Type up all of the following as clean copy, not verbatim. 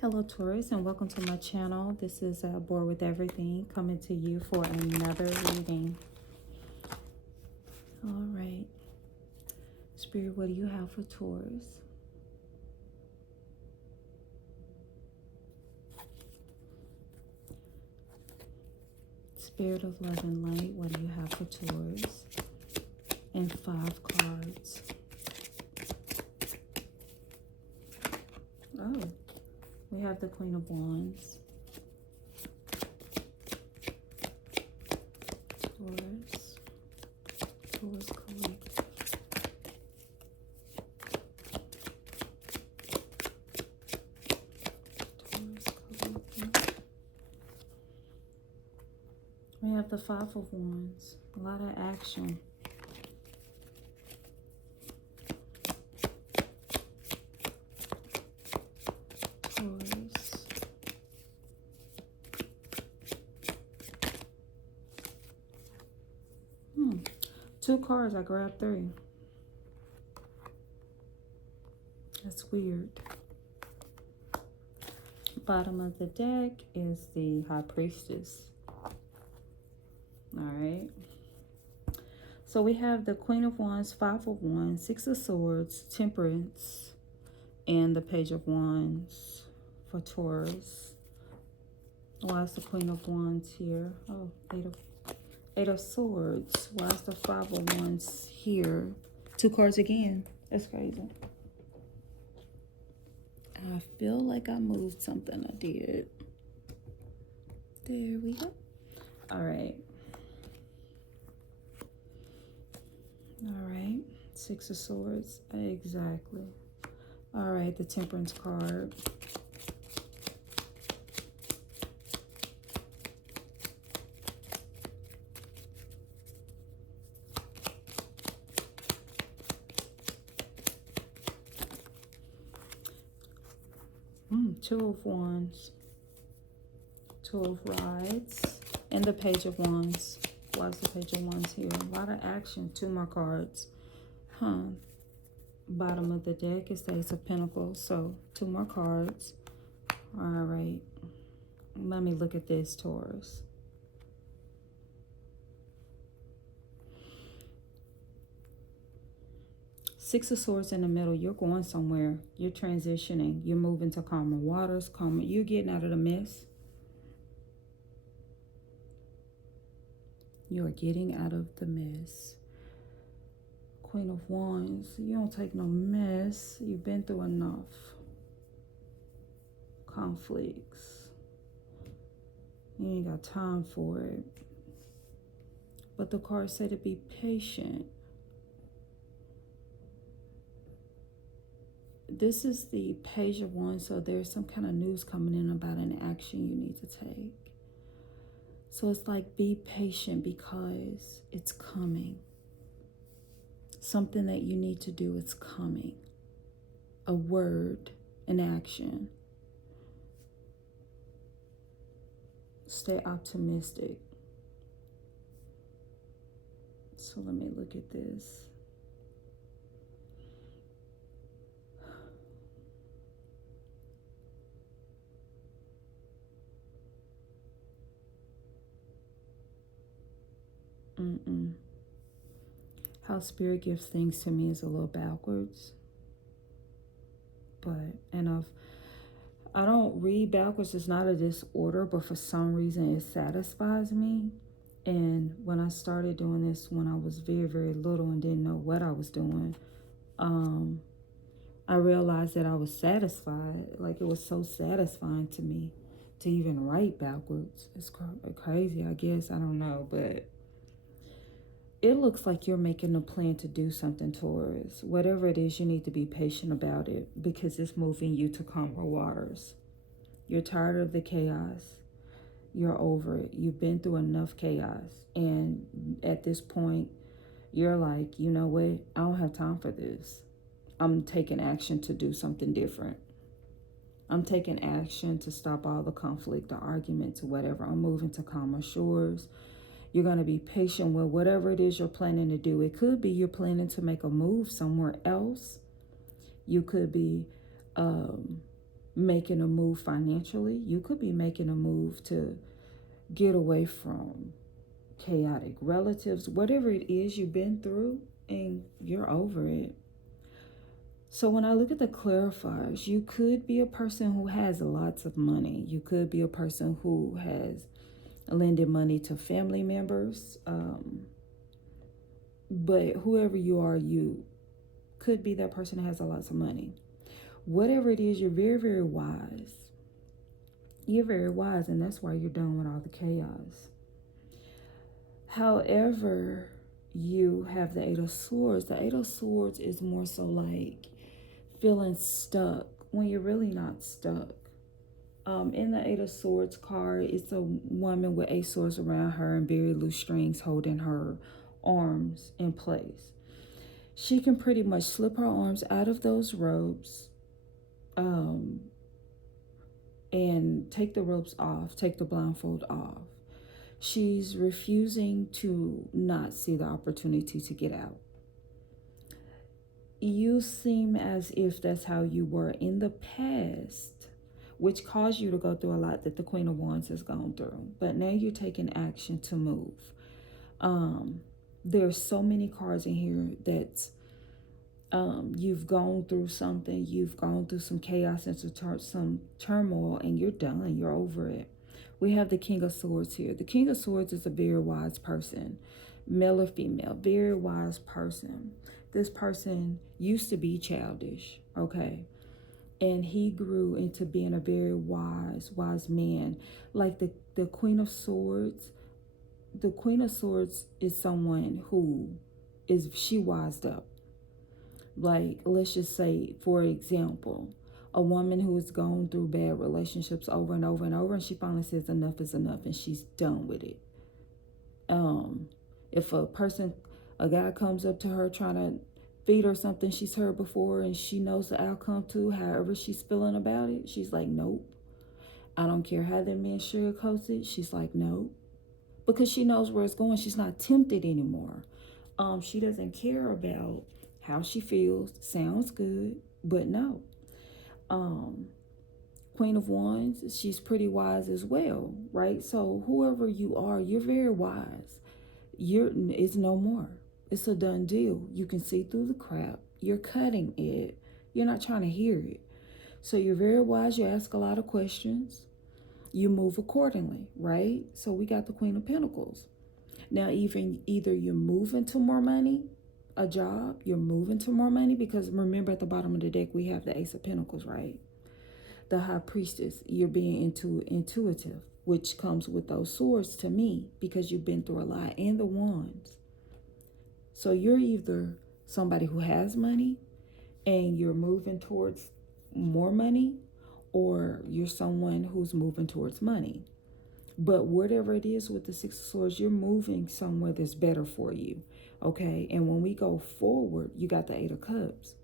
Hello Taurus, and welcome to my channel. This is Bored with Everything, coming to you for another reading. All right, Spirit, what do you have for Taurus? Spirit of love and light, what do you have for Taurus? And 5 cards. Oh, we have the Queen of Wands. Taurus collective. We have the 5 of Wands. A lot of action. Taurus. Two cards, I grabbed 3. That's weird. Bottom of the deck is the High Priestess. All right. So we have the Queen of Wands, 5 of Wands, 6 of Swords, Temperance, and the Page of Wands for Taurus. Why is the Queen of Wands here? Oh, 8 of Swords. Why is the 5 of Wands here? 2 cards again. That's crazy. I feel like I moved something. I did. There we go. All right. All right. 6 of Swords. Exactly. All right. The Temperance card. Two of Wands, 2 of Rods, and the Page of Wands. Why is the Page of Wands here? A lot of action. 2 more cards. Bottom of the deck is the Ace of Pentacles. So 2 more cards. All right. Let me look at this, Taurus. Six of Swords in the middle. You're going somewhere. You're transitioning. You're moving to calmer waters. You're getting out of the mess. You're getting out of the mess. Queen of Wands. You don't take no mess. You've been through enough conflicts. You ain't got time for it. But the cards say to be patient. This is the Page of Wands, so there's some kind of news coming in about an action you need to take. So it's like, be patient because it's coming. Something that you need to do is coming. A word, an action. Stay optimistic. So let me look at this. How Spirit gives things to me is a little backwards. I don't read backwards. It's not a disorder, but for some reason it satisfies me. And when I started doing this when I was very, very little and didn't know what I was doing, I realized that I was satisfied. Like, it was so satisfying to me to even write backwards. It's crazy, I guess. I don't know, but it looks like you're making a plan to do something, Taurus. Whatever it is, you need to be patient about it because it's moving you to calmer waters. You're tired of the chaos. You're over it. You've been through enough chaos. And at this point, you're like, you know what? I don't have time for this. I'm taking action to do something different. I'm taking action to stop all the conflict, the arguments, whatever. I'm moving to calmer shores. You're going to be patient with whatever it is you're planning to do. It could be you're planning to make a move somewhere else. You could be making a move financially. You could be making a move to get away from chaotic relatives, whatever it is you've been through, and you're over it. So when I look at the clarifiers, you could be a person who has lots of money. You could be a person who has lended money to family members. But whoever you are, you could be that person that has a lot of money. Whatever it is, you're very, very wise. You're very wise, and that's why you're done with all the chaos. However, you have the Eight of Swords. The Eight of Swords is more so like feeling stuck when you're really not stuck. In the Eight of Swords card, it's a woman with 8 swords around her and very loose strings holding her arms in place. She can pretty much slip her arms out of those ropes and take the ropes off, take the blindfold off. She's refusing to not see the opportunity to get out. You seem as if that's how you were in the past, which caused you to go through a lot that the Queen of Wands has gone through. But now you're taking action to move. There's so many cards in here that you've gone through something. You've gone through some chaos and some turmoil, and you're done. You're over it. We have the King of Swords here. The King of Swords is a very wise person, male or female, very wise person. This person used to be childish, okay? And he grew into being a very wise man. Like the Queen of Swords, the Queen of Swords is someone who she wised up. Like, let's just say, for example, a woman who has gone through bad relationships over and over and over, and she finally says enough is enough, and she's done with it. If a guy comes up to her trying to feed her something she's heard before and she knows the outcome too, however she's feeling about it, she's like, nope. I don't care how that man sugarcoats it. She's like, nope. Because she knows where it's going. She's not tempted anymore. She doesn't care about how she feels. Sounds good, but no. Queen of Wands, she's pretty wise as well, right? So whoever you are, you're very wise. It's no more. It's a done deal. You can see through the crap. You're cutting it. You're not trying to hear it. So you're very wise. You ask a lot of questions. You move accordingly, right? So we got the Queen of Pentacles. Now, either you're moving to more money, a job, you're moving to more money, because remember at the bottom of the deck, we have the Ace of Pentacles, right? The High Priestess, you're being intuitive, which comes with those swords to me, because you've been through a lot, and the Wands. So you're either somebody who has money and you're moving towards more money, or you're someone who's moving towards money. But whatever it is with the Six of Swords, you're moving somewhere that's better for you, okay? And when we go forward, you got the Eight of Cups.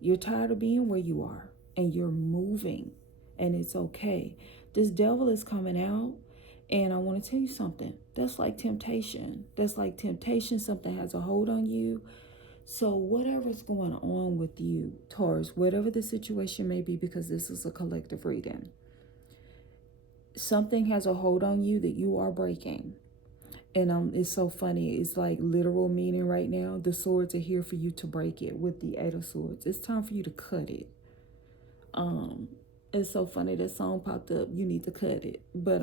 You're tired of being where you are, and you're moving, and it's okay. This devil is coming out, and I want to tell you something. That's like temptation. That's like temptation. Something has a hold on you. So whatever's going on with you, Taurus, whatever the situation may be, because this is a collective reading, something has a hold on you that you are breaking. And it's so funny. It's like literal meaning right now. The swords are here for you to break it with the Eight of Swords. It's time for you to cut it. It's so funny. That song popped up. You need to cut it. But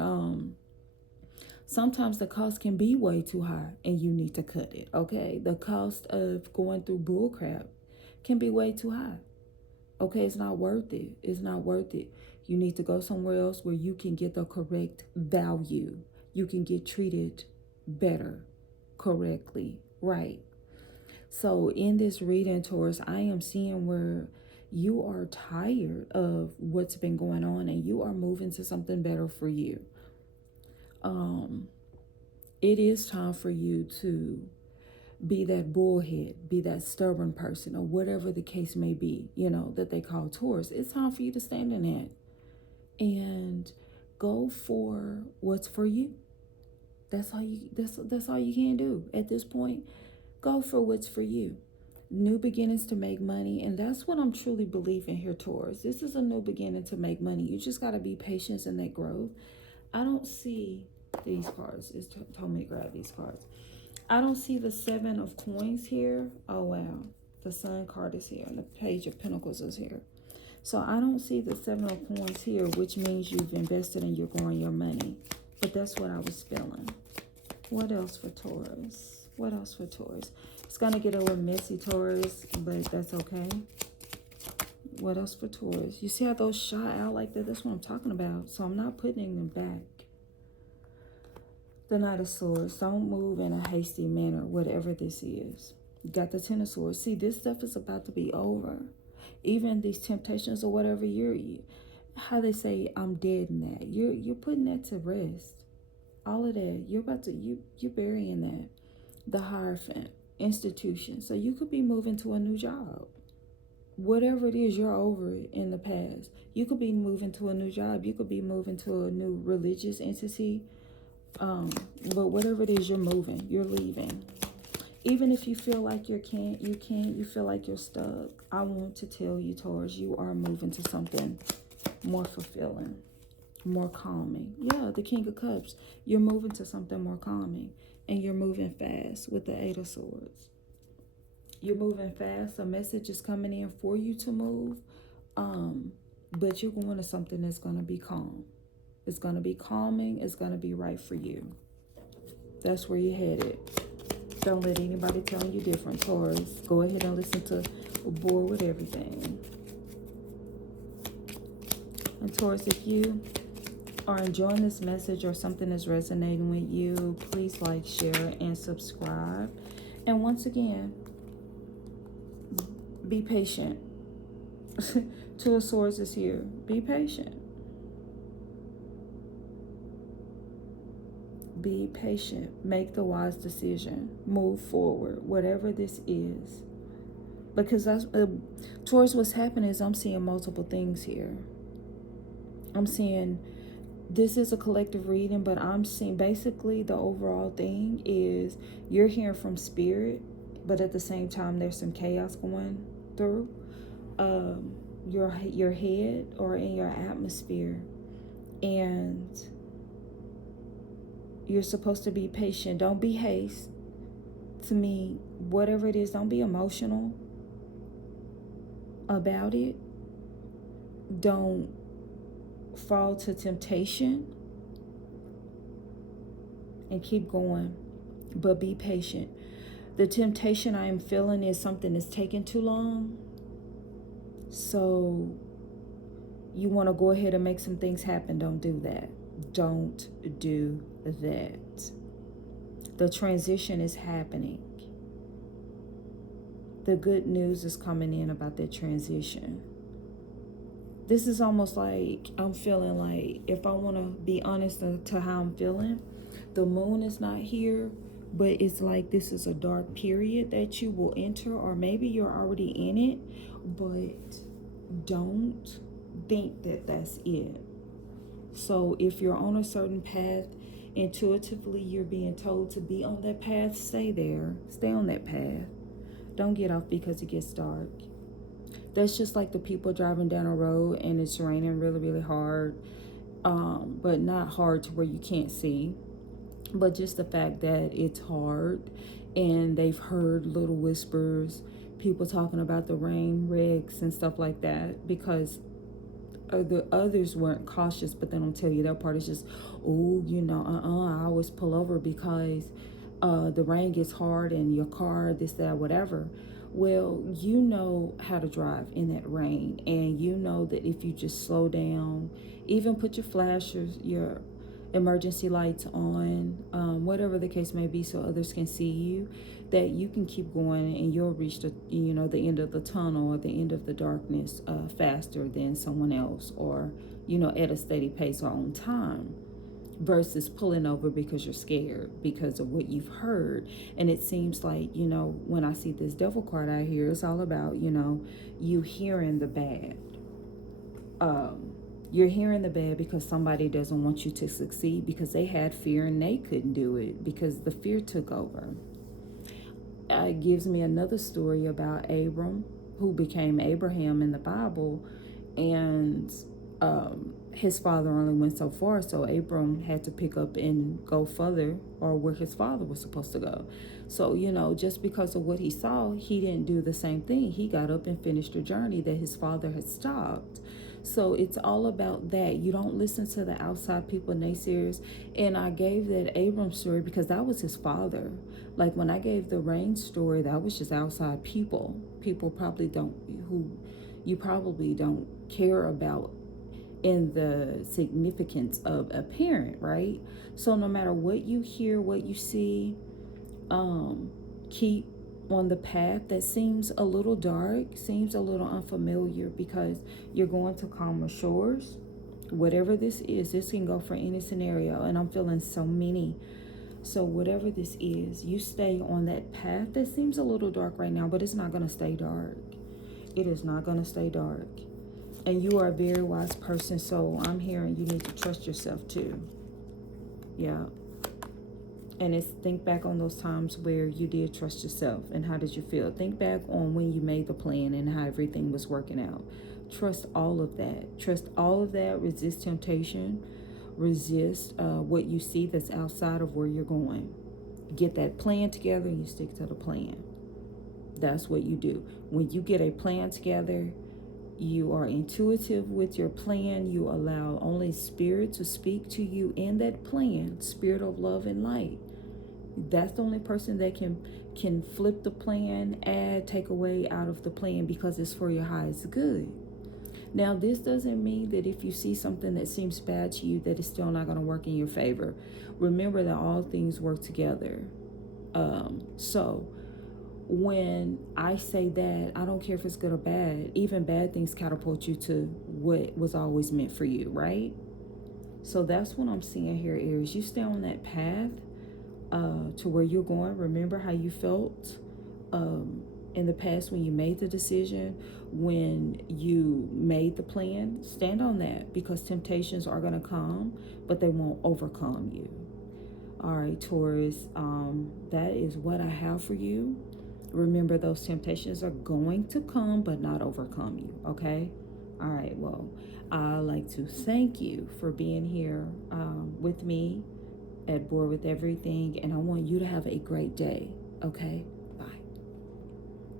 sometimes the cost can be way too high and you need to cut it, okay? The cost of going through bullcrap can be way too high. Okay, it's not worth it. It's not worth it. You need to go somewhere else where you can get the correct value. You can get treated better, correctly, right? So in this reading, Taurus, I am seeing where you are tired of what's been going on and you are moving to something better for you. It is time for you to be that bullhead, be that stubborn person, or whatever the case may be, that they call Taurus. It's time for you to stand in that and go for what's for you. That's all you can do at this point. Go for what's for you. New beginnings to make money. And that's what I'm truly believing here, Taurus. This is a new beginning to make money. You just got to be patient in that growth. I don't see these cards. It's told me to grab these cards. I don't see the 7 of coins here. Oh, wow. The Sun card is here and the Page of Pentacles is here. So I don't see the 7 of coins here, which means you've invested and you're growing your money. But that's what I was feeling. What else for Taurus? What else for Taurus? It's going to get a little messy, Taurus, but that's okay. What else for Taurus? You see how those shot out like that? That's what I'm talking about. So I'm not putting them back. The Knight of Swords. Don't move in a hasty manner, whatever this is. You got the Ten of Swords. See, this stuff is about to be over. Even these temptations or whatever, how they say, I'm dead in that. You're putting that to rest. All of that. You're burying that. The Hierophant. Institution. So you could be moving to a new job. Whatever it is, you're over it in the past. You could be moving to a new job. You could be moving to a new religious entity. But whatever it is, you're moving. You're leaving. Even if you feel like you feel like you're stuck. I want to tell you, Taurus, you are moving to something more fulfilling, more calming. Yeah, the King of Cups. You're moving to something more calming. And you're moving fast with the Eight of Swords. You're moving fast. A message is coming in for you to move. But you're going to something that's going to be calm. It's going to be calming. It's going to be right for you. That's where you're headed. Don't let anybody tell you different, Taurus. Go ahead and listen to Bored with Everything. And Taurus, if you are enjoying this message or something is resonating with you, please like, share, and subscribe. And once again, be patient. Two of Swords is here. Be patient. Be patient. Make the wise decision. Move forward. Whatever this is. Because that's Taurus, what's happening is I'm seeing multiple things here. I'm seeing this is a collective reading, but I'm seeing basically the overall thing is you're hearing from spirit, but at the same time there's some chaos going through your head or in your atmosphere, and you're supposed to be patient. Don't be haste. To me, whatever it is, don't be emotional about it. Don't fall to temptation and keep going, but be patient. The temptation I am feeling is something that's taking too long, so you want to go ahead and make some things happen. Don't do that. Don't do that. The transition is happening. The good news is coming in about that transition. This is almost like I'm feeling like, if I want to be honest to how I'm feeling, the moon is not here, but it's like this is a dark period that you will enter, or maybe you're already in it, but don't think that that's it. So if you're on a certain path, intuitively you're being told to be on that path, stay there. Stay on that path. Don't get off because it gets dark. That's just like the people driving down a road and it's raining really, really hard, but not hard to where you can't see, but just the fact that it's hard, and they've heard little whispers, people talking about the rain wrecks and stuff like that, because the others weren't cautious, but they don't tell you that part is just, oh, I always pull over because the rain gets hard and your car, this, that, whatever. Well, you know how to drive in that rain, and you know that if you just slow down, even put your flashers, your emergency lights on, whatever the case may be, so others can see you, that you can keep going and you'll reach the end of the tunnel or the end of the darkness faster than someone else, or at a steady pace or on time, versus pulling over because you're scared because of what you've heard. And it seems like, when I see this devil card out here, it's all about, you hearing the bad. You're hearing the bad because somebody doesn't want you to succeed, because they had fear and they couldn't do it because the fear took over. it gives me another story about Abram, who became Abraham in the Bible, and his father only went so far, so Abram had to pick up and go further, or where his father was supposed to go. So, just because of what he saw, he didn't do the same thing. He got up and finished the journey that his father had stopped. So it's all about that. You don't listen to the outside people, naysayers. And I gave that Abram story because that was his father. Like when I gave the rain story, that was just outside people. People who you probably don't care about in the significance of a parent, right? So no matter what you hear, what you see, keep on the path that seems a little dark, seems a little unfamiliar, because you're going to calmer shores. Whatever this is, this can go for any scenario, and I'm feeling so many. So whatever this is, you stay on that path that seems a little dark right now, but it's not going to stay dark. It is not going to stay dark. And you are a very wise person, so I'm hearing you need to trust yourself too. Yeah. And it's think back on those times where you did trust yourself, and how did you feel? Think back on when you made the plan and how everything was working out. Trust all of that. Trust all of that. Resist temptation. Resist what you see that's outside of where you're going. Get that plan together and you stick to the plan. That's what you do. When you get a plan together, you are intuitive with your plan. You allow only spirit to speak to you in that plan, spirit of love and light. That's the only person that can flip the plan, add, take away out of the plan, because it's for your highest good. Now, this doesn't mean that if you see something that seems bad to you, that it's still not going to work in your favor. Remember that all things work together. So when I say that, I don't care if it's good or bad. Even bad things catapult you to what was always meant for you, right? So that's what I'm seeing here, Aries. You stay on that path to where you're going. Remember how you felt in the past when you made the decision, when you made the plan. Stand on that, because temptations are going to come, but they won't overcome you. All right, Taurus, that is what I have for you. Remember, those temptations are going to come, but not overcome you, okay? All right, well, I'd like to thank you for being here with me at Board with Everything, and I want you to have a great day, okay?